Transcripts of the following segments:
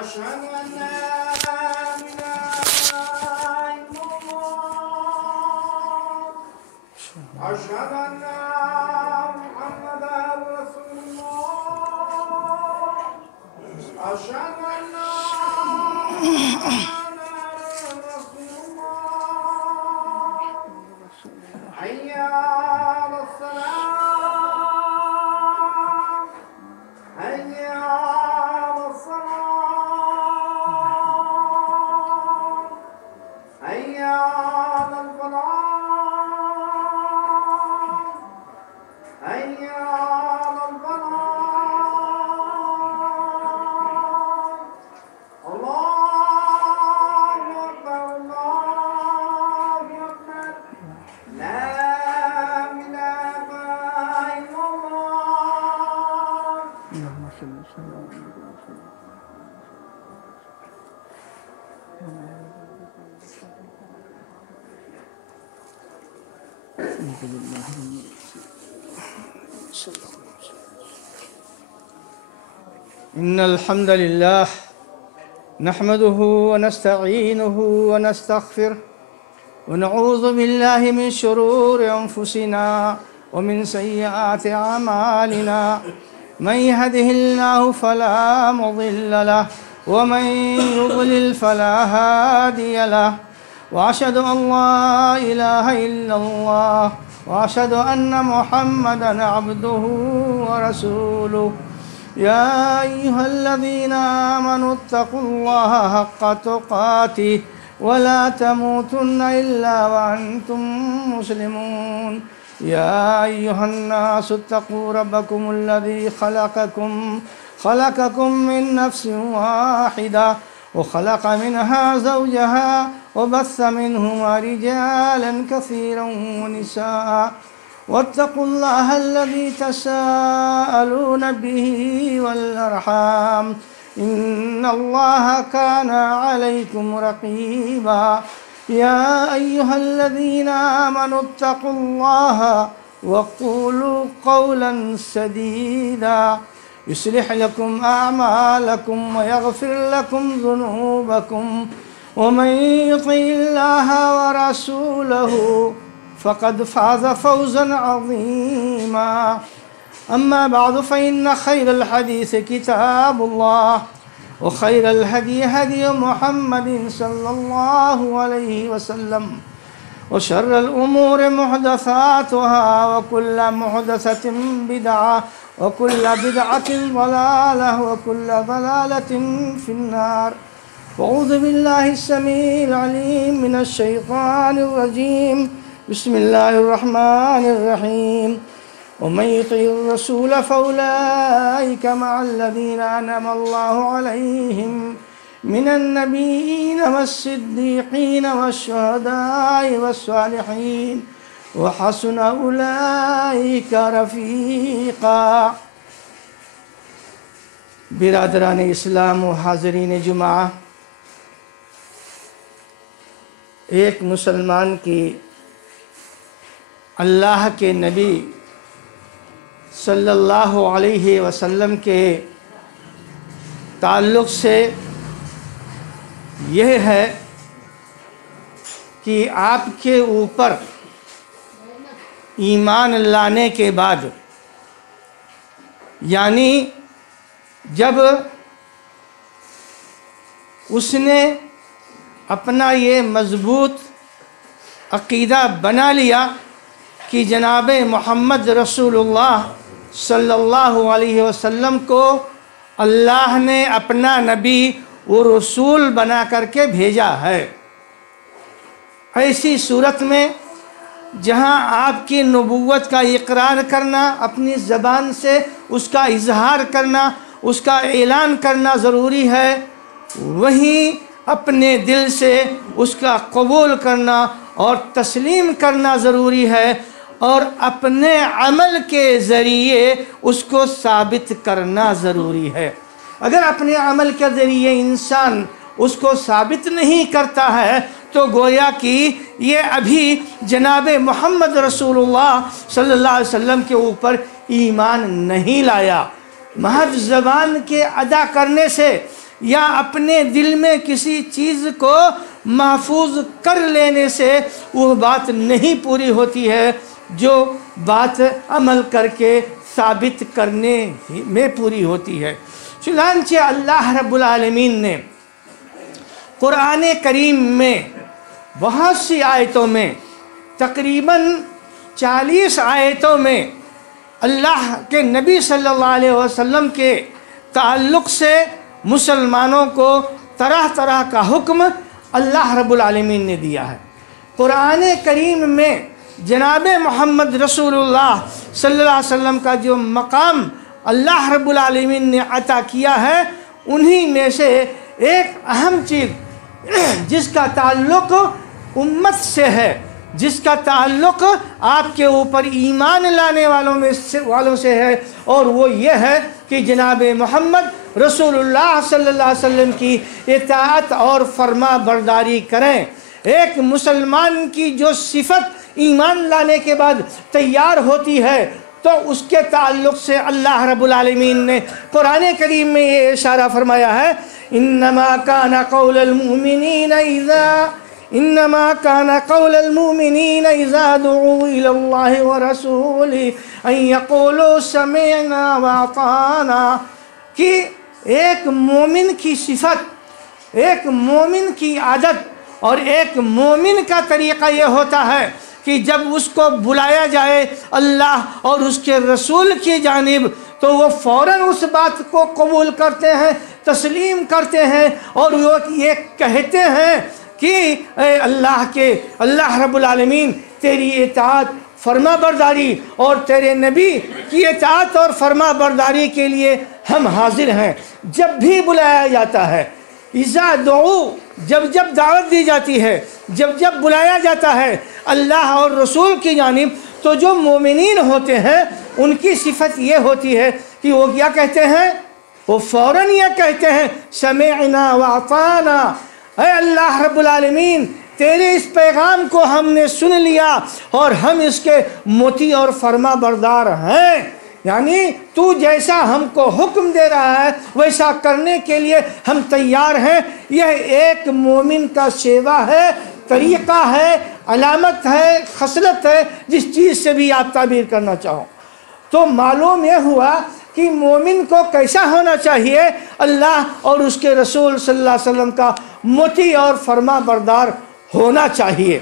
أشهد أن لا إله إلا الله أشهد أن محمدا رسول الله أشهد أن محمدا رسول الله حي على الصلاة حي على الصلاة حي على الفلاح حي على الفلاح الله أكبر الله أكبر لا إله إلا الله اللهم صل وسلم على إن الحمد لله نحمده ونستعينه ونستغفره ونعوذ بالله من شرور أنفسنا ومن سيئات أعمالنا من يهده الله فلا مضل له ومن يضلل فلا هادي له وأشهد أن لا إله إلا الله وأشهد أن محمدا عبده ورسوله يا أيها الذين آمنوا اتقوا الله حق تقاته ولا تموتن إلا وأنتم مسلمون يا أيها الناس اتقوا ربكم الذي خلقكم من نفس واحدة وخلق منها زوجها وبث منهما رجالا كثيرا ونساء واتقوا الله الذي تساءلون به والأرحام إن الله كان عليكم رقيبا يا أيها الذين آمنوا اتقوا الله وقولوا قولا سديدا يصلح لكم أعمالكم ويغفر لكم ذنوبكم ومن يطع الله ورسوله فقد فاز فوزا عظيما أما بعد فإن خير الحديث كتاب الله وخير الهدي هدي محمد صلى الله عليه وسلم وشر الأمور محدثاتها وكل محدثة بدعة وكل بدعة ضلالة وكل ضلالة في النار أعوذ بالله السميع العليم من الشيطان الرجيم بسم الله الرحمن الرحيم ومن يطع الرسول فأولئك مع الذين أنعم الله عليهم من النبيين والصديقين والشهداء والصالحين وحسن أولئك رفيقا برادران اسلام و حاضرین جمعہ، ایک مسلمان کی اللہ کے نبی صلی اللہ علیہ وسلم کے تعلق سے یہ ہے کہ آپ کے اوپر ایمان لانے کے بعد، یعنی جب اس نے اپنا یہ مضبوط عقیدہ بنا لیا کہ جناب محمد رسول اللہ صلی اللہ علیہ وسلم کو اللہ نے اپنا نبی و رسول بنا کر کے بھیجا ہے، ایسی صورت میں جہاں آپ کی نبوت کا اقرار کرنا، اپنی زبان سے اس کا اظہار کرنا، اس کا اعلان کرنا ضروری ہے، وہیں اپنے دل سے اس کا قبول کرنا اور تسلیم کرنا ضروری ہے، اور اپنے عمل کے ذریعے اس کو ثابت کرنا ضروری ہے۔ اگر اپنے عمل کے ذریعے انسان اس کو ثابت نہیں کرتا ہے تو گویا کہ یہ ابھی جناب محمد رسول اللہ صلی اللہ علیہ وسلم کے اوپر ایمان نہیں لایا۔ محض زبان کے ادا کرنے سے یا اپنے دل میں کسی چیز کو محفوظ کر لینے سے وہ بات نہیں پوری ہوتی ہے جو بات عمل کر کے ثابت کرنے میں پوری ہوتی ہے۔ چنانچہ اللہ رب العالمین نے قرآن کریم میں بہت سی آیتوں میں تقریباً 40 آیتوں میں اللہ کے نبی صلی اللہ علیہ وسلم کے تعلق سے مسلمانوں کو طرح طرح کا حکم اللہ رب العالمین نے دیا ہے۔ قرآن کریم میں جناب محمد رسول اللہ صلی اللہ علیہ وسلم کا جو مقام اللہ رب العالمین نے عطا کیا ہے، انہی میں سے ایک اہم چیز جس کا تعلق امت سے ہے، جس کا تعلق آپ کے اوپر ایمان لانے والوں سے ہے، اور وہ یہ ہے کہ جناب محمد رسول اللہ صلی اللہ علیہ وسلم کی اطاعت اور فرما برداری کریں۔ ایک مسلمان کی جو صفت ایمان لانے کے بعد تیار ہوتی ہے تو اس کے تعلق سے اللہ رب العالمین نے قرآن کریم میں یہ اشارہ فرمایا ہے، انما کان قول المؤمنین اذا دعوا الى اللہ ورسولہ ان یقولوا سمعنا واطعنا، کہ ایک مومن کی صفت، ایک مومن کی عادت اور ایک مومن کا طریقہ یہ ہوتا ہے کہ جب اس کو بلایا جائے اللہ اور اس کے رسول کی جانب تو وہ فوراً اس بات کو قبول کرتے ہیں، تسلیم کرتے ہیں، اور وہ یہ کہتے ہیں کہ اے اللہ رب العالمین تیری اطاعت فرما برداری اور تیرے نبی کی اطاعت اور فرما برداری کے لیے ہم حاضر ہیں۔ جب بھی بلایا جاتا ہے، اذا دعو، جب دعوت دی جاتی ہے، جب بلایا جاتا ہے اللہ اور رسول کی جانب، تو جو مومنین ہوتے ہیں ان کی صفت یہ ہوتی ہے کہ وہ کیا کہتے ہیں؟ وہ فوراً یہ کہتے ہیں سمعنا واطعنا، اے اللہ رب العالمین تیرے اس پیغام کو ہم نے سن لیا اور ہم اس کے مطیع اور فرما بردار ہیں، یعنی تو جیسا ہم کو حکم دے رہا ہے ویسا کرنے کے لیے ہم تیار ہیں۔ یہ ایک مومن کا سیوا ہے، طریقہ ہے، علامت ہے، خصلت ہے، جس چیز سے بھی آپ تعبیر کرنا چاہو۔ تو معلوم یہ ہوا کہ مومن کو کیسا ہونا چاہیے؟ اللہ اور اس کے رسول صلی اللہ علیہ وسلم کا مطیع اور فرما بردار ہونا چاہیے۔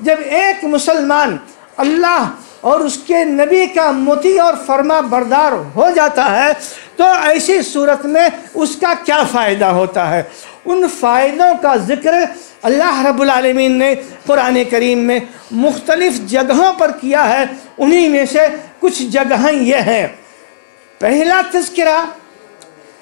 جب ایک مسلمان اللہ اور اس کے نبی کا مطیع اور فرما بردار ہو جاتا ہے تو ایسی صورت میں اس کا کیا فائدہ ہوتا ہے؟ ان فائدوں کا ذکر اللہ رب العالمین نے قرآن کریم میں مختلف جگہوں پر کیا ہے۔ انہی میں سے کچھ جگہیں یہ ہیں۔ پہلا تذکرہ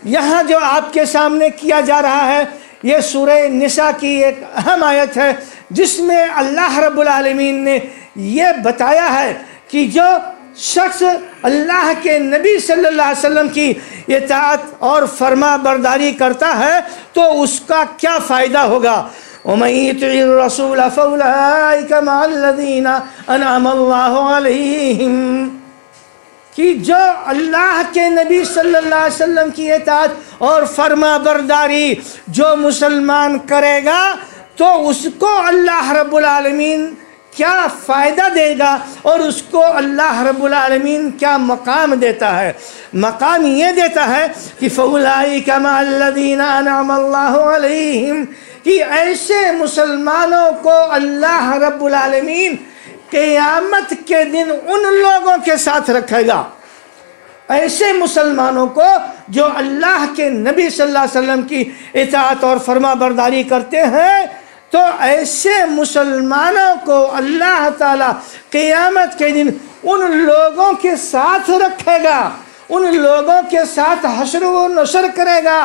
یہاں جو آپ کے سامنے کیا جا رہا ہے، یہ سورہ نساء کی ایک اہم آیت ہے جس میں اللہ رب العالمین نے یہ بتایا ہے کہ جو شخص اللہ کے نبی صلی اللہ علیہ وسلم کی اطاعت اور فرما برداری کرتا ہے تو اس کا کیا فائدہ ہوگا۔ وَمَن يُطِعِ الرَّسُولَ فَأُولَٰئِكَ مَعَ الَّذِينَ أَنْعَمَ اللَّهُ عَلَيْهِمْ، کہ جو اللہ کے نبی صلی اللہ علیہ وسلم کی اطاعت اور فرما برداری جو مسلمان کرے گا تو اس کو اللہ رب العالمین کیا فائدہ دے گا اور اس کو اللہ رب العالمین کیا مقام دیتا ہے۔ مقام یہ دیتا ہے کہ فَأُولَٰئِكَ مَعَ الَّذِينَ أَنْعَمَ اللَّهُ عَلَيْهِمْ، کہ ایسے مسلمانوں کو اللہ رب العالمین قیامت کے دن ان لوگوں کے ساتھ رکھے گا، ایسے مسلمانوں کو جو اللہ کے نبی صلی اللہ علیہ وسلم کی اطاعت اور فرما برداری کرتے ہیں، تو ایسے مسلمانوں کو اللہ تعالیٰ قیامت کے دن ان لوگوں کے ساتھ رکھے گا، ان لوگوں کے ساتھ حشر و نشر کرے گا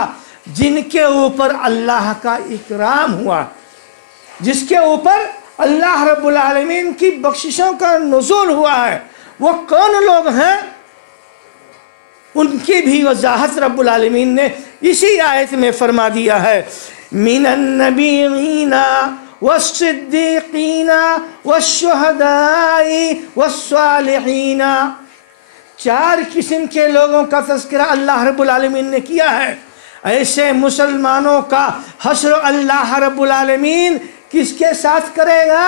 جن کے اوپر اللہ کا اکرام ہوا، جس کے اوپر اللہ رب العالمین کی بخششوں کا نزول ہوا ہے۔ وہ کون لوگ ہیں؟ ان کی بھی وضاحت رب العالمین نے اسی آیت میں فرما دیا ہے، من النبیین والصدیقین والشہداء والصالحین۔ 4 قسم کے لوگوں کا تذکرہ اللہ رب العالمین نے کیا ہے۔ ایسے مسلمانوں کا حشر اللہ رب العالمین کس کے ساتھ کرے گا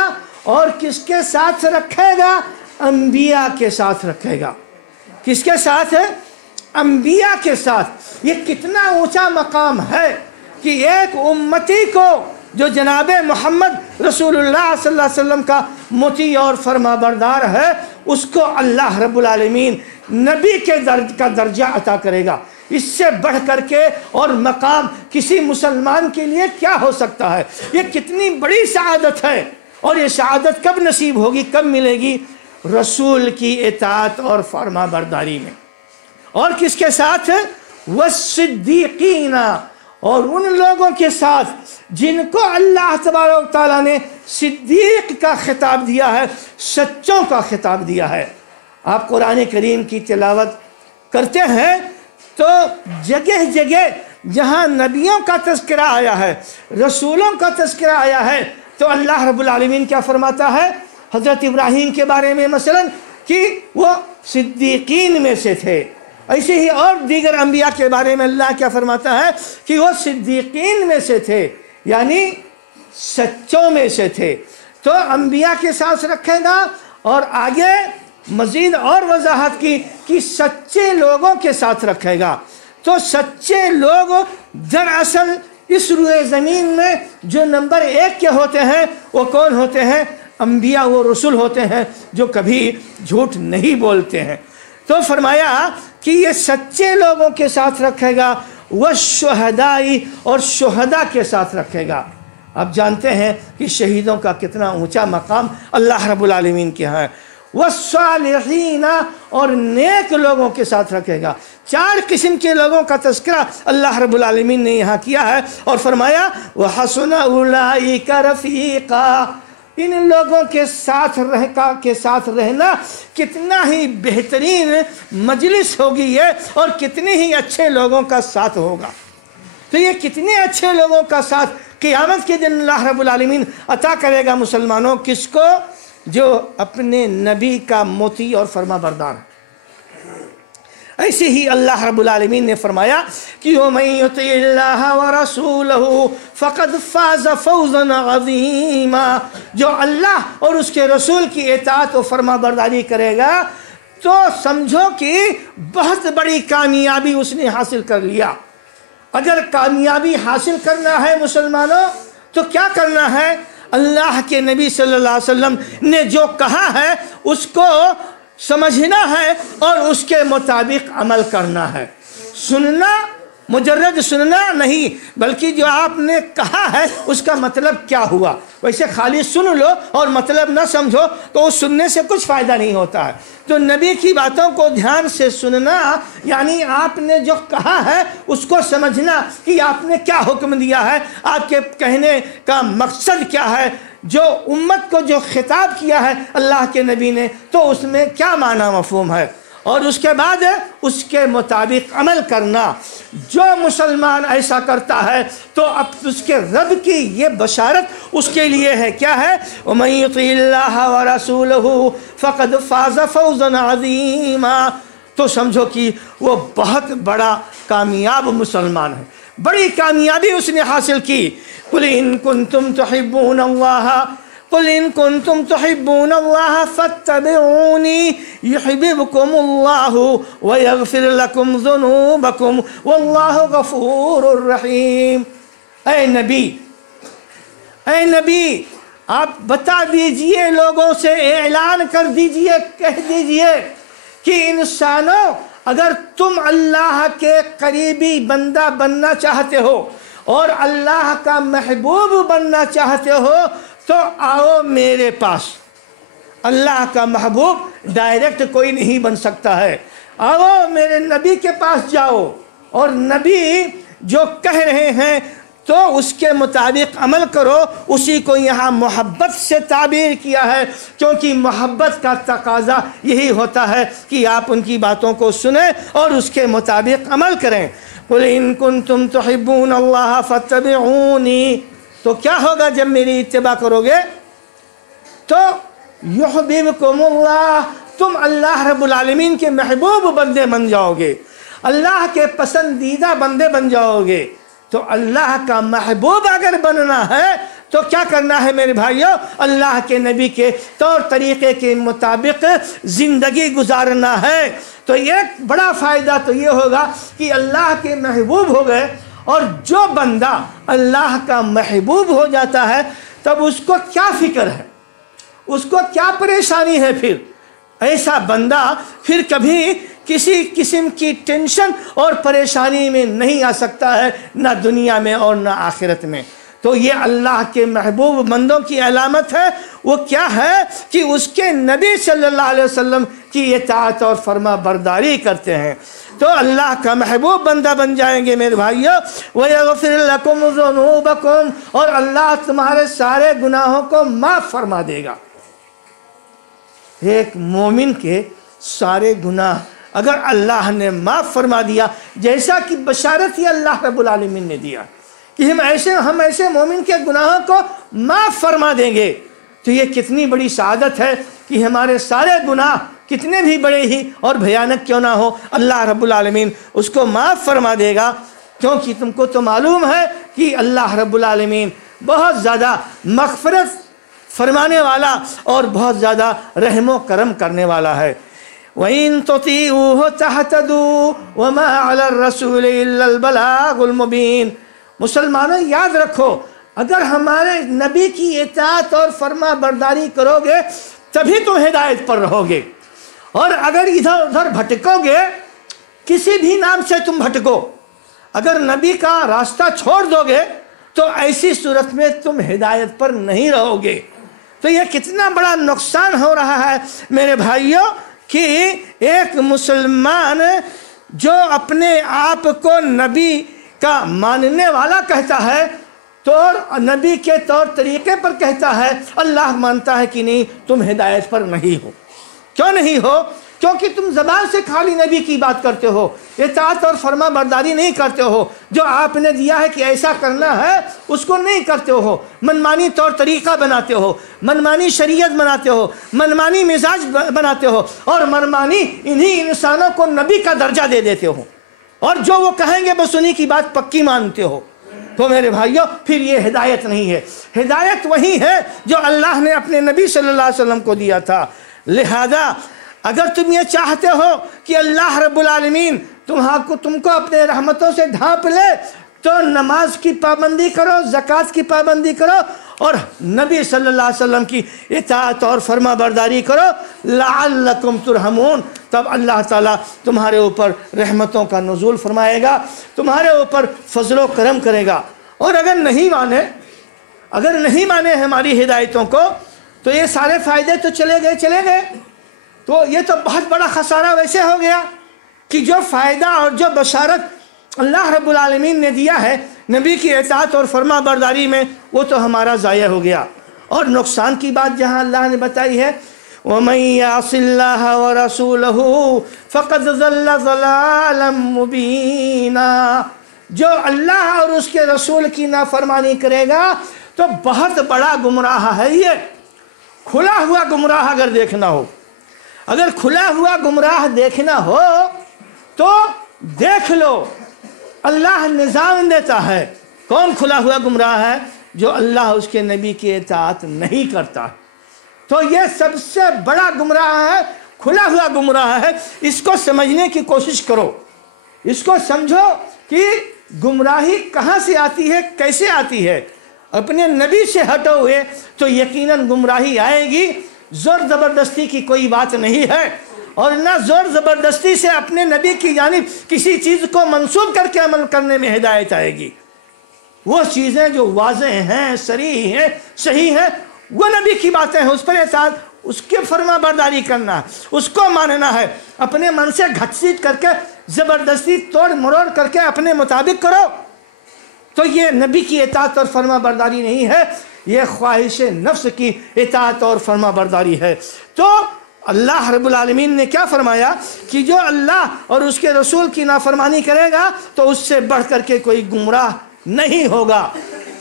اور کس کے ساتھ رکھے گا؟ انبیاء کے ساتھ رکھے گا۔ کس کے ساتھ ہے؟ انبیاء کے ساتھ۔ یہ کتنا اونچا مقام ہے کہ ایک امتی کو جو جناب محمد رسول اللہ صلی اللہ علیہ وسلم کا مطیع اور فرما بردار ہے، اس کو اللہ رب العالمین نبی کے کا درجہ عطا کرے گا۔ اس سے بڑھ کر کے اور مقام کسی مسلمان کے لیے کیا ہو سکتا ہے؟ یہ کتنی بڑی سعادت ہے، اور یہ سعادت کب نصیب ہوگی، کب ملے گی؟ رسول کی اطاعت اور فرما برداری میں۔ اور کس کے ساتھ؟ والصدیقین، اور ان لوگوں کے ساتھ جن کو اللہ تبارک و تعالیٰ نے صدیق کا خطاب دیا ہے، سچوں کا خطاب دیا ہے۔ آپ قرآن کریم کی تلاوت کرتے ہیں تو جگہ جگہ جہاں نبیوں کا تذکرہ آیا ہے، رسولوں کا تذکرہ آیا ہے، تو اللہ رب العالمین کیا فرماتا ہے؟ حضرت ابراہیم کے بارے میں مثلا کہ وہ صدیقین میں سے تھے، ایسے ہی اور دیگر انبیاء کے بارے میں اللہ کیا فرماتا ہے کہ وہ صدیقین میں سے تھے، یعنی سچوں میں سے تھے۔ تو انبیاء کے ساتھ رکھے گا، اور آگے مزید اور وضاحت کی کہ سچے لوگوں کے ساتھ رکھے گا۔ تو سچے لوگ دراصل اس روئے زمین میں جو نمبر 1 کے ہوتے ہیں وہ کون ہوتے ہیں؟ انبیاء و رسول ہوتے ہیں، جو کبھی جھوٹ نہیں بولتے ہیں۔ تو فرمایا کہ یہ سچے لوگوں کے ساتھ رکھے گا، والشہداء، اور شہداء کے ساتھ رکھے گا۔ آپ جانتے ہیں کہ شہیدوں کا کتنا اونچا مقام اللہ رب العالمین کے ہاں ہے۔ والصالحین، اور نیک لوگوں کے ساتھ رکھے گا۔ 4 قسم کے لوگوں کا تذکرہ اللہ رب العالمین نے یہاں کیا ہے، اور فرمایا وحسن اولئک رفیقا، ان لوگوں کے ساتھ رہنا کتنا ہی بہترین مجلس ہوگی یہ، اور کتنے ہی اچھے لوگوں کا ساتھ ہوگا۔ تو یہ کتنے اچھے لوگوں کا ساتھ قیامت کے دن اللہ رب العالمین عطا کرے گا مسلمانوں، کس کو؟ جو اپنے نبی کا مطیع اور فرما بردار ہے۔ ایسے ہی اللہ رب العالمین نے فرمایا کہ وَمَن يُطِعِ اللَّهَ وَرَسُولَهُ فَقَدْ فَازَ فَوْزًا عَظِيمًا، جو اللہ اور اس کے رسول کی اطاعت و فرما برداری کرے گا تو سمجھو کہ بہت بڑی کامیابی اس نے حاصل کر لیا۔ اگر کامیابی حاصل کرنا ہے مسلمانوں تو کیا کرنا ہے؟ اللہ کے نبی صلی اللہ علیہ وسلم نے جو کہا ہے اس کو سمجھنا ہے اور اس کے مطابق عمل کرنا ہے۔ سننا، مجرد سننا نہیں، بلکہ جو آپ نے کہا ہے اس کا مطلب کیا ہوا۔ ویسے خالی سن لو اور مطلب نہ سمجھو تو اس سننے سے کچھ فائدہ نہیں ہوتا ہے۔ تو نبی کی باتوں کو دھیان سے سننا، یعنی آپ نے جو کہا ہے اس کو سمجھنا کہ آپ نے کیا حکم دیا ہے، آپ کے کہنے کا مقصد کیا ہے، جو امت کو جو خطاب کیا ہے اللہ کے نبی نے، تو اس میں کیا معنی مفہوم ہے، اور اس کے بعد اس کے مطابق عمل کرنا۔ جو مسلمان ایسا کرتا ہے تو اب اس کے رب کی یہ بشارت اس کے لیے ہے، کیا ہے؟ وَمَن يُطِعِ اللَّهَ وَرَسُولَهُ فَقَدْ فَازَ فَوْزًا عَظِيمًا، تو سمجھو کہ وہ بہت بڑا کامیاب مسلمان ہے، بڑی کامیابی اس نے حاصل کی۔ قُلْ إِن كُنتُمْ تُحِبُّونَ اللَّهَ قل إن كنتم تحبون الله فاتبعوني يحببكم الله ويغفر لكم ذنوبكم والله غفور رحيم۔ اے نبی آپ بتا دیجئے، لوگوں سے اعلان کر دیجئے، کہہ دیجئے کہ انسانوں، اگر تم اللہ کے قریبی بندہ بننا چاہتے ہو اور اللہ کا محبوب بننا چاہتے ہو تو آؤ میرے پاس۔ اللہ کا محبوب ڈائریکٹ کوئی نہیں بن سکتا ہے، آؤ میرے نبی کے پاس جاؤ، اور نبی جو کہہ رہے ہیں تو اس کے مطابق عمل کرو۔ اسی کو یہاں محبت سے تعبیر کیا ہے، کیونکہ محبت کا تقاضا یہی ہوتا ہے کہ آپ ان کی باتوں کو سنیں اور اس کے مطابق عمل کریں۔ قُلْ إِن كُنتُمْ تُحِبُّونَ اللَّهَ فَاتَّبِعُونِي، تو کیا ہوگا جب میری اتباع کرو گے؟ تو یحببکم اللہ، تم اللہ رب العالمین کے محبوب بندے بن جاؤ گے۔ اللہ کے پسندیدہ بندے بن جاؤ گے۔ تو اللہ کا محبوب اگر بننا ہے تو کیا کرنا ہے میرے بھائیوں؟ اللہ کے نبی کے طور طریقے کے مطابق زندگی گزارنا ہے۔ تو ایک بڑا فائدہ تو یہ ہوگا کہ اللہ کے محبوب ہو گئے، اور جو بندہ اللہ کا محبوب ہو جاتا ہے تب اس کو کیا فکر ہے، اس کو کیا پریشانی ہے؟ پھر ایسا بندہ پھر کبھی کسی قسم کی ٹینشن اور پریشانی میں نہیں آ سکتا ہے، نہ دنیا میں اور نہ آخرت میں۔ تو یہ اللہ کے محبوب بندوں کی علامت ہے۔ وہ کیا ہے کہ اس کے نبی صلی اللہ علیہ وسلم کی اطاعت اور فرما برداری کرتے ہیں۔ تو اللہ کا محبوب بندہ بن جائیں گے میرے بھائیو۔ وَيَغْفِرْ لَكُمْ ذُنُوبَكُمْ، اور اللہ تمہارے سارے گناہوں کو معاف فرما دے گا۔ ایک مومن کے سارے گناہ اگر اللہ نے معاف فرما دیا، جیسا کہ بشارت ہی اللہ رب العالمین نے دیا کہ ہم ایسے مومن کے گناہوں کو معاف فرما دیں گے، تو یہ کتنی بڑی سعادت ہے کہ ہمارے سارے گناہ کتنے بھی بڑے ہی اور بھیانک کیوں نہ ہو، اللہ رب العالمین اس کو معاف فرما دے گا۔ کیونکہ تم کو تو معلوم ہے کہ اللہ رب العالمین بہت زیادہ مغفرت فرمانے والا اور بہت زیادہ رحم و کرم کرنے والا ہے۔ وَإِن تُطِيعُوهُ تَهْتَدُوا وَمَا عَلَى الرَّسُولِ إِلَّا الْبَلَاغُ الْمُبِينُ۔ مسلمانوں یاد رکھو، اگر ہمارے نبی کی اطاعت اور فرما برداری کرو گے تبھی تم ہدایت پر رہو گے، اور اگر ادھر ادھر بھٹکو گے، کسی بھی نام سے تم بھٹکو، اگر نبی کا راستہ چھوڑ دو گے تو ایسی صورت میں تم ہدایت پر نہیں رہو گے۔ تو یہ کتنا بڑا نقصان ہو رہا ہے میرے بھائیوں کہ ایک مسلمان جو اپنے آپ کو نبی کا ماننے والا کہتا ہے تو نبی کے طور طریقے پر کہتا ہے، اللہ مانتا ہے کہ نہیں تم ہدایت پر نہیں ہو۔ کیوں نہیں ہو؟ کیونکہ تم زبان سے خالی نبی کی بات کرتے ہو، اطاعت اور فرما برداری نہیں کرتے ہو، جو آپ نے دیا ہے کہ ایسا کرنا ہے اس کو نہیں کرتے ہو، منمانی طور طریقہ بناتے ہو، منمانی شریعت بناتے ہو، منمانی مزاج بناتے ہو، اور منمانی انہی انسانوں کو نبی کا درجہ دے دیتے ہو، اور جو وہ کہیں گے بس انہی کی بات پکی مانتے ہو۔ تو میرے بھائیوں پھر یہ ہدایت نہیں ہے، ہدایت وہی ہے جو اللہ نے اپنے نبی صلی اللہ علیہ وسلم کو دیا تھا۔ لہذا اگر تم یہ چاہتے ہو کہ اللہ رب العالمین تم کو اپنے رحمتوں سے ڈھانپ لے تو نماز کی پابندی کرو، زکوٰۃ کی پابندی کرو، اور نبی صلی اللہ علیہ وسلم کی اطاعت اور فرما برداری کرو، لعلکم ترحمون، تب اللہ تعالیٰ تمہارے اوپر رحمتوں کا نزول فرمائے گا، تمہارے اوپر فضل و کرم کرے گا۔ اور اگر نہیں مانے ہماری ہدایتوں کو تو یہ سارے فائدے تو چلے گئے، تو یہ تو بہت بڑا خسارہ ویسے ہو گیا کہ جو فائدہ اور جو بشارت اللہ رب العالمین نے دیا ہے نبی کی اطاعت اور فرما برداری میں، وہ تو ہمارا ضائع ہو گیا۔ اور نقصان کی بات جہاں اللہ نے بتائی ہے، وَمَن يَعْصِ اللَّهَ وَرَسُولَهُ فَقَدْ ضَلَّ ضَلَالًا مُبِينًا، جو اللہ اور اس کے رسول کی نافرمانی کرے گا تو بہت بڑا گمراہ ہے۔ یہ کھلا ہوا گمراہ اگر دیکھنا ہو، اگر کھلا ہوا گمراہ دیکھنا ہو تو دیکھ لو، اللہ نظام دیتا ہے۔ کون کھلا ہوا گمراہ ہے؟ جو اللہ اس کے نبی کی اطاعت نہیں کرتا، تو یہ سب سے بڑا گمراہ ہے، کھلا ہوا گمراہ ہے۔ اس کو سمجھنے کی کوشش کرو، اس کو سمجھو کہ گمراہی کہاں سے آتی ہے، کیسے آتی ہے۔ اپنے نبی سے ہٹو ہوئے تو یقیناً گمراہی آئے گی۔ زور زبردستی کی کوئی بات نہیں ہے، اور نہ زور زبردستی سے اپنے نبی کی جانب کسی چیز کو منسوب کر کے عمل کرنے میں ہدایت آئے گی۔ وہ چیزیں جو واضح ہیں، صریح ہیں، صحیح ہیں، وہ نبی کی باتیں ہیں، اس پر اطاعت، اس کے فرما برداری کرنا، اس کو ماننا ہے۔ اپنے من سے گھسیٹ کر کے زبردستی توڑ مروڑ کر کے اپنے مطابق کرو تو یہ نبی کی اطاعت اور فرما برداری نہیں ہے، یہ خواہش نفس کی اطاعت اور فرما برداری ہے۔ تو اللہ رب العالمین نے کیا فرمایا کہ جو اللہ اور اس کے رسول کی نافرمانی کرے گا تو اس سے بڑھ کر کے کوئی گمراہ نہیں ہوگا۔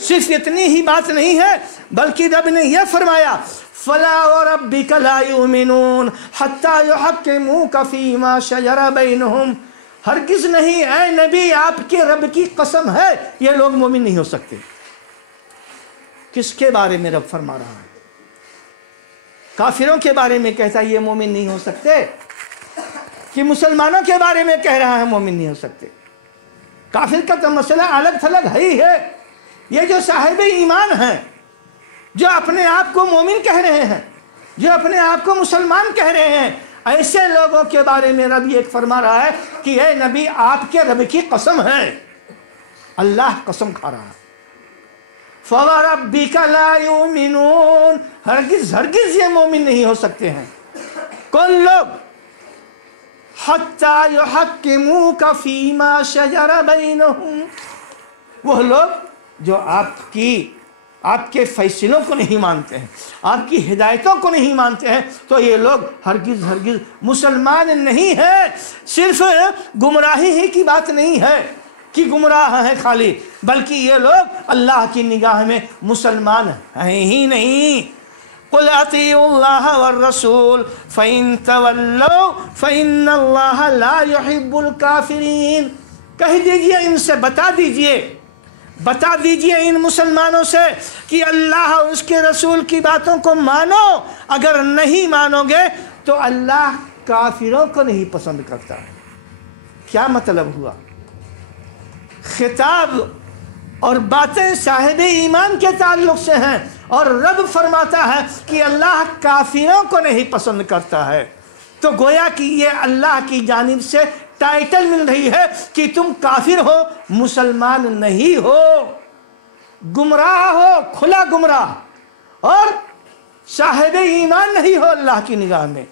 صرف اتنی ہی بات نہیں ہے بلکہ رب نے یہ فرمایا، فَلَا وَرَبِّكَ لَا يُؤْمِنُونَ حَتَّى يُحَكِّمُوكَ فِي مَا شَجَرَ بَيْنَهُمْ ہرگز نہیں، اے نبی آپ کے رب کی قسم ہے یہ لوگ مومن نہیں ہو سکتے۔ کس کے بارے میں رب فرما رہا ہے؟ کافروں کے بارے میں کہتا ہے یہ مومن نہیں ہو سکتے، کہ مسلمانوں کے بارے میں کہہ رہا ہے مومن نہیں ہو سکتے؟ کافر کا تو مسئلہ الگ تھلگ ہے ہی ہے۔ یہ جو صاحب ایمان ہیں، جو اپنے آپ کو مومن کہہ رہے ہیں، جو اپنے آپ کو مسلمان کہہ رہے ہیں، ایسے لوگوں کے بارے میں رب ایک فرما رہا ہے کہ اے نبی آپ کے رب کی قسم ہے، اللہ قسم کھا رہا ہے۔ فَوَرَبِّكَ لَا يُؤْمِنُونَ، ہرگز یہ مومن نہیں ہو سکتے ہیں کون لوگ؟ حَتَّى يُحَكِّمُوكَ فِي مَا شَجَرَ بَيْنَهُمْ، وہ لوگ جو آپ کے فیصلوں کو نہیں مانتے ہیں، آپ کی ہدایتوں کو نہیں مانتے ہیں، تو یہ لوگ ہرگز مسلمان نہیں ہے۔ صرف گمراہی ہی کی بات نہیں ہے کہ گمراہ ہیں خالی، بلکہ یہ لوگ اللہ کی نگاہ میں مسلمان ہیں ہی نہیں۔ قُلْ أَطِيعُوا اللَّهَ وَالرَّسُولَ فَإِن تَوَلَّوْا فَإِنَّ اللَّهَ لَا يُحِبُّ الْكَافِرِينَ، کہہ دیجئے ان سے، بتا دیجئے ان مسلمانوں سے کہ اللہ اور اس کے رسول کی باتوں کو مانو، اگر نہیں مانو گے تو اللہ کافروں کو نہیں پسند کرتا ہے۔ کیا مطلب ہوا؟ خطاب اور باتیں صاحب ایمان کے تعلق سے ہیں، اور رب فرماتا ہے کہ اللہ کافروں کو نہیں پسند کرتا ہے، تو گویا کہ یہ اللہ کی جانب سے ٹائٹل مل رہی ہے کہ تم کافر ہو، مسلمان نہیں ہو، گمراہ ہو، کھلا گمراہ، اور صاحب ایمان نہیں ہو اللہ کی نگاہ میں۔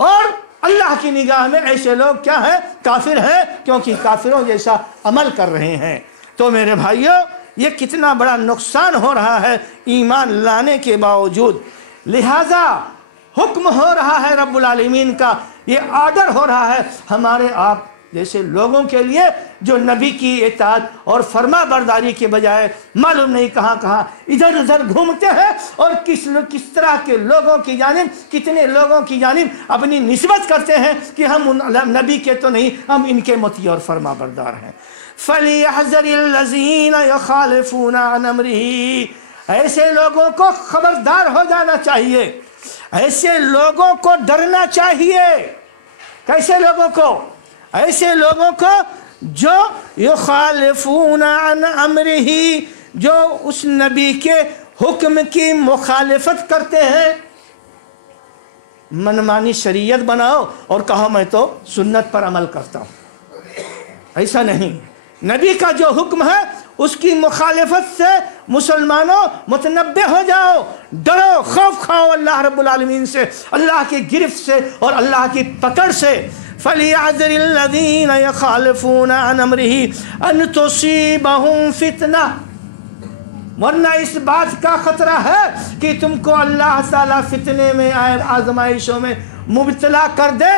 اور اللہ کی نگاہ میں ایسے لوگ کیا ہیں؟ کافر ہیں، کیونکہ کافروں جیسا عمل کر رہے ہیں۔ تو میرے بھائیوں، یہ کتنا بڑا نقصان ہو رہا ہے ایمان لانے کے باوجود، لہذا حکم ہو رہا ہے رب العالمین کا، یہ آرڈر ہو رہا ہے ہمارے آپ جیسے لوگوں کے لیے جو نبی کی اطاعت اور فرما برداری کے بجائے معلوم نہیں کہاں ادھر ادھر گھومتے ہیں، اور کس طرح کے لوگوں کی جانب، کتنے لوگوں کی جانب اپنی نسبت کرتے ہیں کہ ہم نبی کے تو نہیں، ہم ان کے مطیع اور فرما بردار ہیں۔ فَلْيَحْذَرِ الَّذِينَ يُخَالِفُونَ عَنْ أَمْرِهِ، ایسے لوگوں کو خبردار ہو جانا چاہیے، ایسے لوگوں کو ڈرنا چاہیے۔ کیسے لوگوں کو؟ ایسے لوگوں کو جو یخالفون عن امرہ، جو اس نبی کے حکم کی مخالفت کرتے ہیں۔ منمانی شریعت بناؤ اور کہو میں تو سنت پر عمل کرتا ہوں، ایسا نہیں۔ نبی کا جو حکم ہے اس کی مخالفت سے مسلمانوں متنبہ ہو جاؤ، ڈرو، خوف کھاؤ اللہ رب العالمین سے، اللہ کی گرفت سے اور اللہ کی پکڑ سے۔ فَلْيَحْذَرِ الَّذِينَ يَخَالِفُونَ عَنْ أَمْرِهِ أَن تُصِيبَهُمْ فِتْنَةٌ، ورنہ اس بات کا خطرہ ہے کہ تم کو اللہ تعالیٰ فتنے میں، آزمائشوں میں مبتلا کر دے،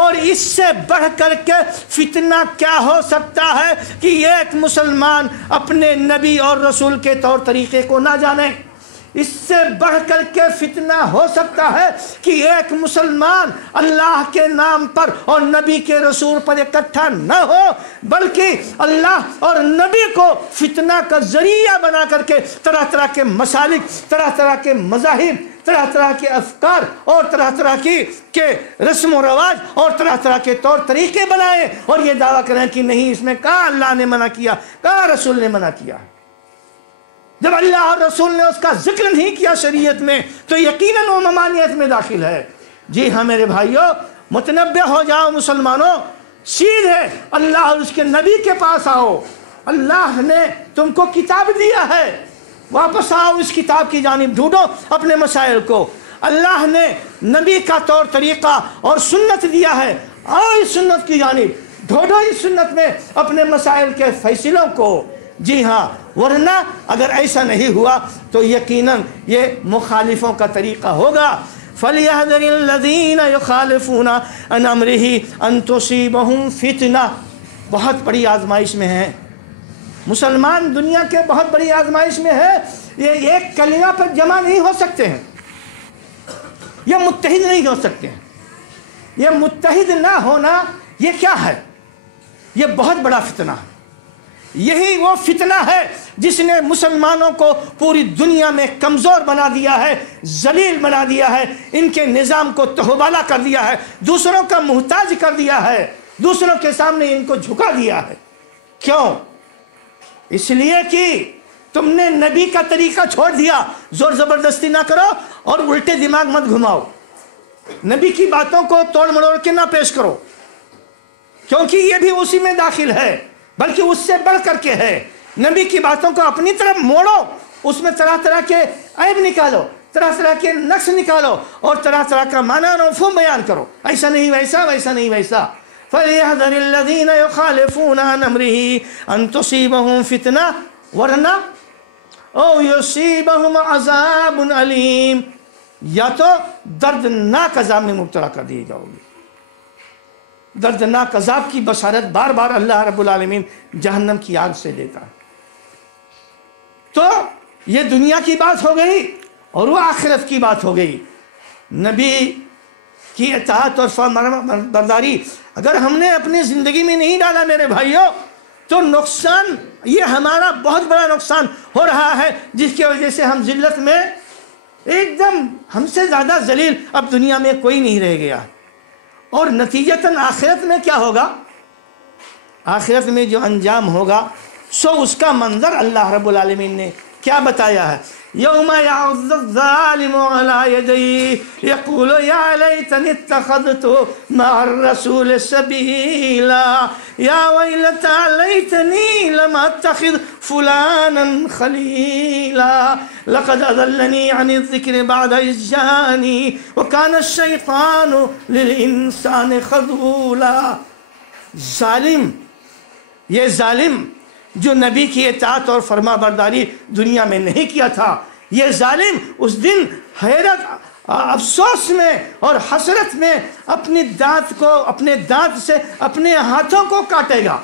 اور اس سے بڑھ کر کے فتنہ کیا ہو سکتا ہے کہ ایک مسلمان اپنے نبی اور رسول کے طور طریقے کو نہ جانے۔ اس سے بڑھ کر کے فتنہ ہو سکتا ہے کہ ایک مسلمان اللہ کے نام پر اور نبی کے رسول پر اکٹھا نہ ہو، بلکہ اللہ اور نبی کو فتنہ کا ذریعہ بنا کر کے طرح طرح کے مسالک، طرح طرح کے مذاہب، طرح طرح کے افکار اور طرح طرح کے رسم و رواج اور طرح طرح کے طور طریقے بنائیں، اور یہ دعویٰ کریں کہ نہیں، اس میں کہاں اللہ نے منع کیا، کہاں رسول نے منع کیا۔ جب اللہ اور رسول نے اس کا ذکر نہیں کیا شریعت میں تو یقیناً وہ ممانعت میں داخل ہے۔ جی ہاں میرے بھائیوں، متنبہ ہو جاؤ مسلمانوں، سیدھے اللہ اور اس کے نبی کے پاس آؤ۔ اللہ نے تم کو کتاب دیا ہے، واپس آؤ اس کتاب کی جانب، ڈھونڈو اپنے مسائل کو۔ اللہ نے نبی کا طور طریقہ اور سنت دیا ہے، آؤ اس سنت کی جانب، ڈھونڈو اس سنت میں اپنے مسائل کے فیصلوں کو۔ جی ہاں، ورنہ اگر ایسا نہیں ہوا تو یقیناً یہ مخالفوں کا طریقہ ہوگا۔ فَلْيَحْذَرِ الَّذِينَ يُخَالِفُونَ عَنْ أَمْرِهِ أَن تُصِيبَهُمْ فِتْنَةٌ، بہت بڑی آزمائش میں ہے مسلمان، دنیا کے بہت بڑی آزمائش میں ہے۔ یہ ایک کلمہ پر جمع نہیں ہو سکتے ہیں، یہ متحد نہیں ہو سکتے ہیں۔ یہ متحد نہ ہونا یہ کیا ہے؟ یہ بہت بڑا فتنہ ہے. یہی وہ فتنہ ہے جس نے مسلمانوں کو پوری دنیا میں کمزور بنا دیا ہے، ذلیل بنا دیا ہے، ان کے نظام کو تہوبالا کر دیا ہے، دوسروں کا محتاج کر دیا ہے، دوسروں کے سامنے ان کو جھکا دیا ہے. کیوں؟ اس لیے کہ تم نے نبی کا طریقہ چھوڑ دیا. زور زبردستی نہ کرو اور الٹے دماغ مت گھماؤ. نبی کی باتوں کو توڑ مڑوڑ کے نہ پیش کرو، کیونکہ یہ بھی اسی میں داخل ہے، بلکہ اس سے بڑھ کر کے ہے. نبی کی باتوں کو اپنی طرف موڑو، اس میں طرح طرح کے عیب نکالو، طرح طرح کے نقص نکالو اور طرح طرح کا معنی اور مفہوم بیان کرو. ایسا نہیں ویسا، ویسا نہیں ویسا. فَلْيَحْذَرِ الَّذِينَ يُخَالِفُونَ عَنْ أَمْرِهِ أَن تُصِيبَهُمْ فِتْنَةٌ ورنہ أَوْ يُصِيبَهُمْ عَذَابٌ أَلِيمٌ، یا تو دردناک عذاب میں مبتلا کر دیے جاؤ گے. دردناک عذاب کی بشارت بار بار اللہ رب العالمین جہنم کی آگ سے دیتا ہے. تو یہ دنیا کی بات ہو گئی اور وہ آخرت کی بات ہو گئی. نبی کی اطاعت اور فرمانبرداری اگر ہم نے اپنی زندگی میں نہیں ڈالا میرے بھائیوں، تو نقصان، یہ ہمارا بہت بڑا نقصان ہو رہا ہے، جس کی وجہ سے ہم ذلت میں ایک دم، ہم سے زیادہ ذلیل اب دنیا میں کوئی نہیں رہ گیا. اور نتیجتاً آخرت میں کیا ہوگا؟ آخرت میں جو انجام ہوگا سو اس کا منظر اللہ رب العالمین نے کیا بتایا ہے. یوم یعض الظالم علی یدیہ یقول یا لیتنی اتخذت مع الرسول سبیلا یا ویلتی لیتنی لم اتخذ فلانا خلیلا لقد اضلنی عن الذکر بعد اذ جاءنی وکان الشیطان للانسان خذولا. ظالم، یہ ظالم جو نبی کی اطاعت اور فرما برداری دنیا میں نہیں کیا تھا، یہ ظالم اس دن حیرت، افسوس میں اور حسرت میں اپنے دانت سے اپنے ہاتھوں کو کاٹے گا.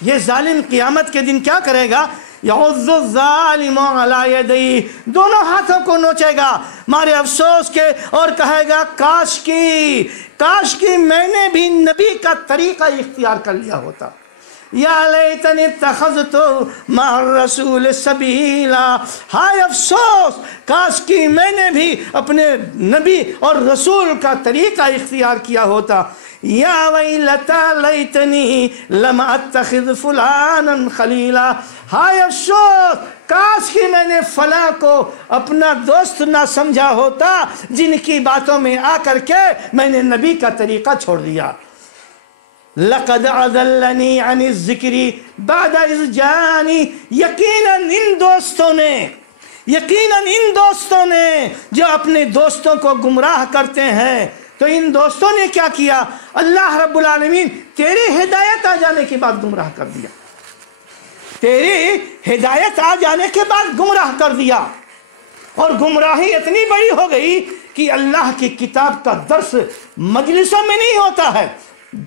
یہ ظالم قیامت کے دن کیا کرے گا؟ یعض الظالم علی یدیہ، دونوں ہاتھوں کو نوچے گا مارے افسوس کے اور کہے گا کاش کی میں نے بھی نبی کا طریقہ اختیار کر لیا ہوتا. یا لیتنی اتخذت مع الرسول سبیلا، ہائے افسوس، کاش کی میں نے بھی اپنے نبی اور رسول کا طریقہ اختیار کیا ہوتا. یا ویلتا لیتنی لم اتخذ فلانا خلیلا، ہائے افسوس، کاش کی میں نے فلاں کو اپنا دوست نہ سمجھا ہوتا جن کی باتوں میں آ کر کے میں نے نبی کا طریقہ چھوڑ دیا. لقد اضلنی عن الذکر بعد اذ جاءنی، یقیناً ان دوستوں نے جو اپنے دوستوں کو گمراہ کرتے ہیں، تو ان دوستوں نے کیا کیا؟ اللہ رب العالمین تیری ہدایت آ جانے کے بعد گمراہ کر دیا. تیری ہدایت آ جانے کے بعد گمراہ کر دیا. اور گمراہی اتنی بڑی ہو گئی کہ اللہ کی کتاب کا درس مجلسوں میں نہیں ہوتا ہے.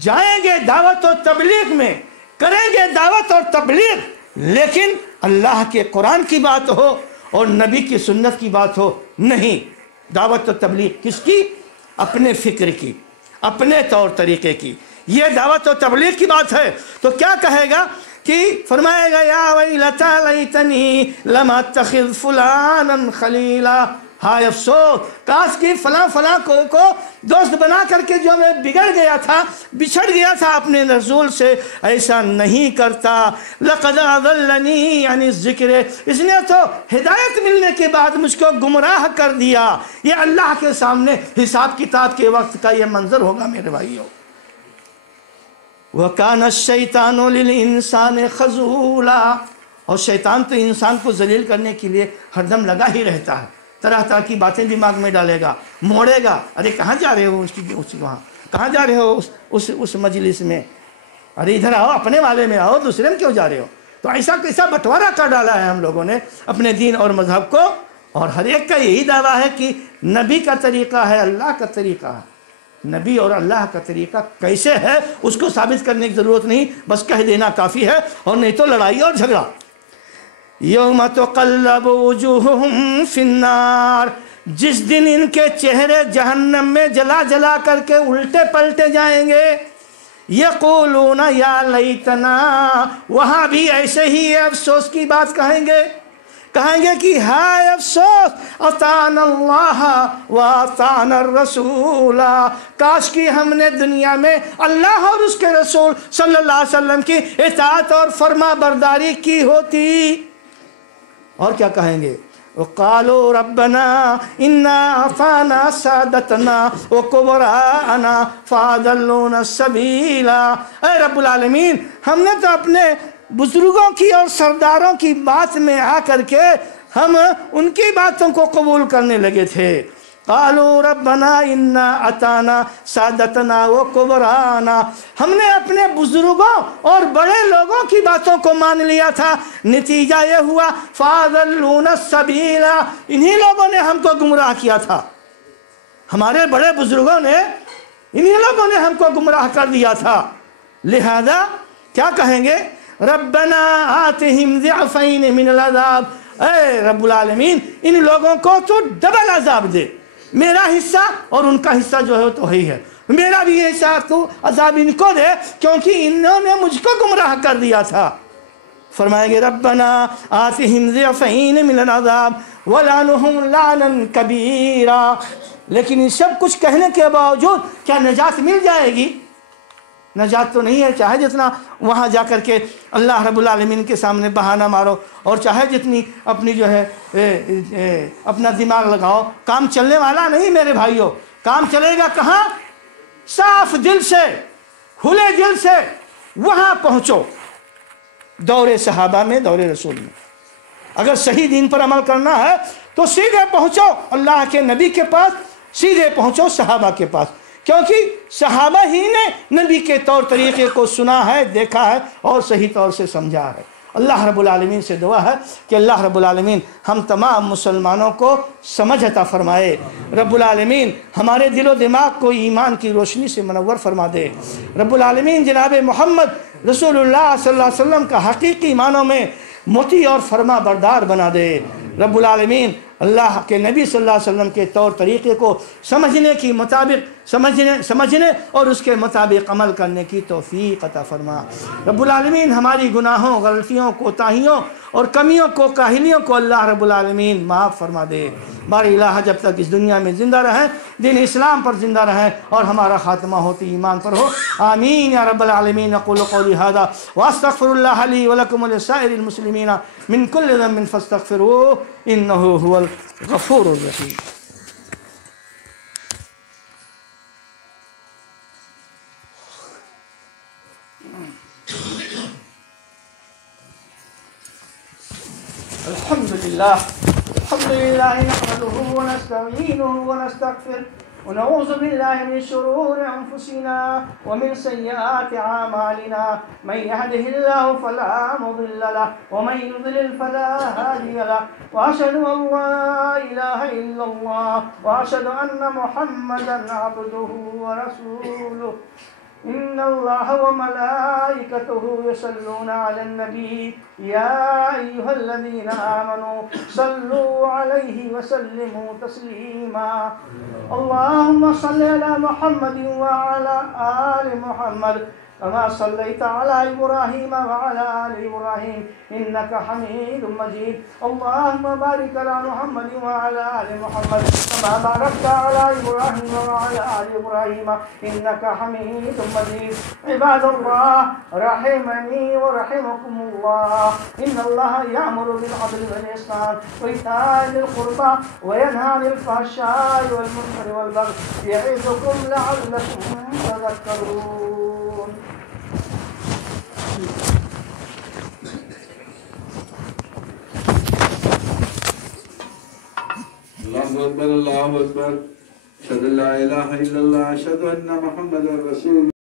جائیں گے دعوت و تبلیغ میں، کریں گے دعوت اور تبلیغ، لیکن اللہ کے قرآن کی بات ہو اور نبی کی سنت کی بات ہو نہیں. دعوت و تبلیغ کس کی؟ اپنے فکر کی، اپنے طور طریقے کی. یہ دعوت و تبلیغ کی بات ہے. تو کیا کہے گا کہ فرمائے گا یا ویلتا لیتنی لم اتخذ فلانا خلیلا، ہائے افسوس، کاش کی فلاں کو دوست بنا کر کے جو میں بگڑ گیا تھا، بچھڑ گیا تھا اپنے رسول سے، ایسا نہیں کرتا. لقد اضلنی عن الذکر، اس نے تو ہدایت ملنے کے بعد مجھ کو گمراہ کر دیا. یہ اللہ کے سامنے حساب کتاب کے وقت کا یہ منظر ہوگا میرے بھائیوں. وَكَانَ الشَّيْطَانُ لِلْإِنسَانِ خَذُولًا، اور شیطان تو انسان کو ذلیل کرنے کے لیے ہر دم لگا ہی رہتا ہے. طرح طرح کی باتیں دماغ میں ڈالے گا، موڑے گا. ارے کہاں جا رہے ہو وہاں، کہاں جا رہے ہو اس مجلس میں، ارے ادھر آؤ، اپنے والے میں آؤ، دوسرے میں کیوں جا رہے ہو. تو ایسا بٹوارا کر ڈالا ہے ہم لوگوں نے اپنے دین اور مذہب کو. اور ہر ایک کا یہی دعویٰ ہے کہ نبی کا طریقہ ہے، اللہ کا طریقہ ہے. نبی اور اللہ کا طریقہ کیسے ہے اس کو ثابت کرنے کی ضرورت نہیں، بس کہہ دینا کافی ہے، اور نہیں تو لڑائی اور جھگڑا. یوم تقلب وجوہہم فی النار، جس دن ان کے چہرے جہنم میں جلا کر کے الٹے پلٹے جائیں گے. یقولون یا لیتنا، وہاں بھی ایسے ہی افسوس کی بات کہیں گے کہ ہائے افسوس، اطعنا اللہ و اطعنا الرسول، کاش کی ہم نے دنیا میں اللہ اور اس کے رسول صلی اللہ علیہ وسلم کی اطاعت اور فرما برداری کی ہوتی۔ اور کیا کہیں گے؟ وقالوا ربنا انا اطعنا سادتنا وكبراءنا فاضلونا السبيل، اے رب العالمین، ہم نے تو اپنے بزرگوں کی اور سرداروں کی بات میں آ کر کے ہم ان کی باتوں کو قبول کرنے لگے تھے۔ قالوا ربنا انا اطعنا سادتنا وكبراءنا، ہم نے اپنے بزرگوں اور بڑے لوگوں کی باتوں کو مان لیا تھا، نتیجہ یہ ہوا فاضلونا السبیل، انہی لوگوں نے ہم کو گمراہ کیا تھا، ہمارے بڑے بزرگوں نے، انہی لوگوں نے ہم کو گمراہ کر دیا تھا۔ لہذا کیا کہیں گے؟ ربنا آتہم ضعفین من العذاب، اے رب العالمین ان لوگوں کو تو ڈبل عذاب دے، میرا حصہ اور ان کا حصہ جو ہے تو ہی ہے، میرا بھی حصہ تو عذاب ان کو دے کیونکہ انہوں نے مجھ کو گمراہ کر دیا تھا۔ فرمائیں گے ربنا آتہم ضعفین من العذاب ولعنہم لعنا کبیرا، لیکن ان سب کچھ کہنے کے باوجود کیا نجات مل جائے گی؟ نجات تو نہیں ہے، چاہے جتنا وہاں جا کر کے اللہ رب العالمین کے سامنے بہانہ مارو اور چاہے جتنی اپنی جو ہے اپنا دماغ لگاؤ، کام چلنے والا نہیں میرے بھائیوں۔ کام چلے گا کہاں؟ صاف دل سے، کھلے دل سے وہاں پہنچو، دور صحابہ میں، دور رسول میں۔ اگر صحیح دین پر عمل کرنا ہے تو سیدھے پہنچو اللہ کے نبی کے پاس، سیدھے پہنچو صحابہ کے پاس، کیونکہ صحابہ ہی نے نبی کے طور طریقے کو سنا ہے، دیکھا ہے اور صحیح طور سے سمجھا ہے۔ اللہ رب العالمین سے دعا ہے کہ اللہ رب العالمین ہم تمام مسلمانوں کو سمجھ عطا فرمائے، رب العالمین ہمارے دل و دماغ کو ایمان کی روشنی سے منور فرما دے، رب العالمین جناب محمد رسول اللہ صلی اللہ علیہ وسلم کا حقیقی معنوں میں مطیع اور فرما بردار بنا دے، رب العالمین اللہ کے نبی صلی اللہ علیہ وسلم کے طور طریقے کو سمجھنے کی مطابق سمجھنے اور اس کے مطابق عمل کرنے کی توفیق عطا فرما، رب العالمین ہماری گناہوں، غلطیوں، کوتاہیوں اور کمیوں کو، کاہلیوں کو اللہ رب العالمین معاف فرما دے۔ باری الہ جب تک اس دنیا میں زندہ رہیں، دین اسلام پر زندہ رہیں اور ہمارا خاتمہ ہوتی ایمان پر ہو، آمین یا رب العالمین۔ اقول قولی ھذا واستغفر اللہ لی ولکم ولسائر المسلمین من کل ذنب فاستغفروہ انہ هو الغفور الرحیم۔ الحمد لله نحمده ونستعينه ونستغفره ونعوذ بالله من شرور أنفسنا ومن سيئات أعمالنا، من يهده الله فلا مضل له ومن يضلل فلا هادي له، وأشهد أن لا إله إلا الله وأشهد أن محمدا عبده ورسوله، إن الله وملائكته يصلون على النبي يا أيها الذين آمنوا صلوا عليه وسلموا تسليما، اللهم صل على محمد وعلى آل محمد كما صليت على إبراهيم وعلى آل إبراهيم إنك حميد مجيد، اللهم بارك على محمد وعلى آل محمد كما باركت على إبراهيم وعلى آل إبراهيم إنك حميد مجيد۔ عباد الله رحمني ورحمكم الله، إن الله يأمر بالعدل والإحسان وإيتاء ذي القربى وينهى عن الفحشاء والمنكر والبغي يعظكم لعلكم تذكرون۔ اللہ اکبر، اللہ اکبر، اشہد ان لا الہ الا اللہ، اشہد ان محمد رسول